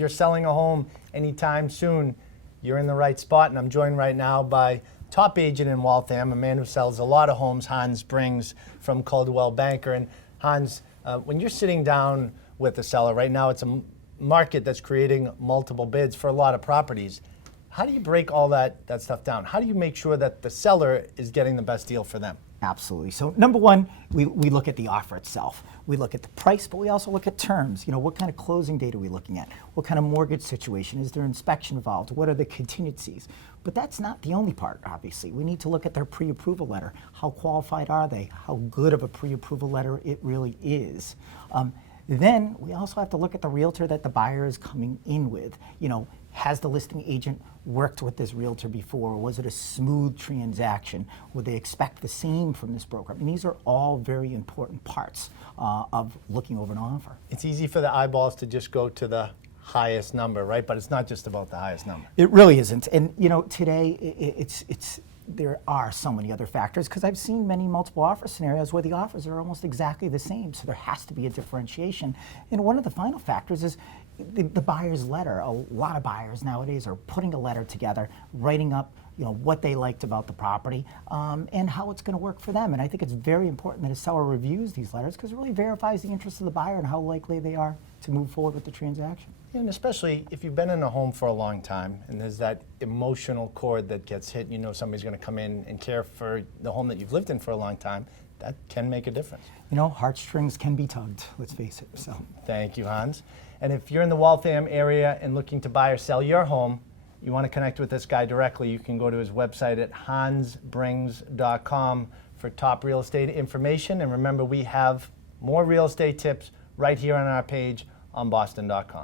you're selling a home anytime soon, you're in the right spot. And I'm joined right now by top agent in Waltham, a man who sells a lot of homes, Hans Brings from Coldwell Banker. And Hans, when you're sitting down with a seller right now, it's a market that's creating multiple bids for a lot of properties. How do you break all that stuff down? How do you make sure that the seller is getting the best deal for them? Absolutely. So number one, we look at the offer itself. We look at the price, but we also look at terms. You know, what kind of closing date are we looking at? What kind of mortgage situation? Is there inspection involved? What are the contingencies? But that's not the only part, obviously. We need to look at their pre-approval letter. How qualified are they? How good of a pre-approval letter it really is. Then we also have to look at the realtor that the buyer is coming in with. You know, has the listing agent worked with this realtor before? Was it a smooth transaction? Would they expect the same from this broker? I mean, these are all very important parts of looking over an offer. It's easy for the eyeballs to just go to the highest number, right? But it's not just about the highest number. It really isn't. And you know, today there are so many other factors, because I've seen many multiple offer scenarios where the offers are almost exactly the same. So there has to be a differentiation. And one of the final factors is the buyer's letter. A lot of buyers nowadays are putting a letter together, writing up, you know, what they liked about the property and how it's going to work for them. And I think it's very important that a seller reviews these letters, because it really verifies the interest of the buyer and how likely they are to move forward with the transaction. And especially if you've been in a home for a long time and there's that emotional chord that gets hit, you know somebody's going to come in and care for the home that you've lived in for a long time, that can make a difference. You know, heartstrings can be tugged, let's face it. So. Thank you, Hans. And if you're in the Waltham area and looking to buy or sell your home, you want to connect with this guy directly, you can go to his website at hansbrings.com for top real estate information. And remember, we have more real estate tips right here on our page on boston.com.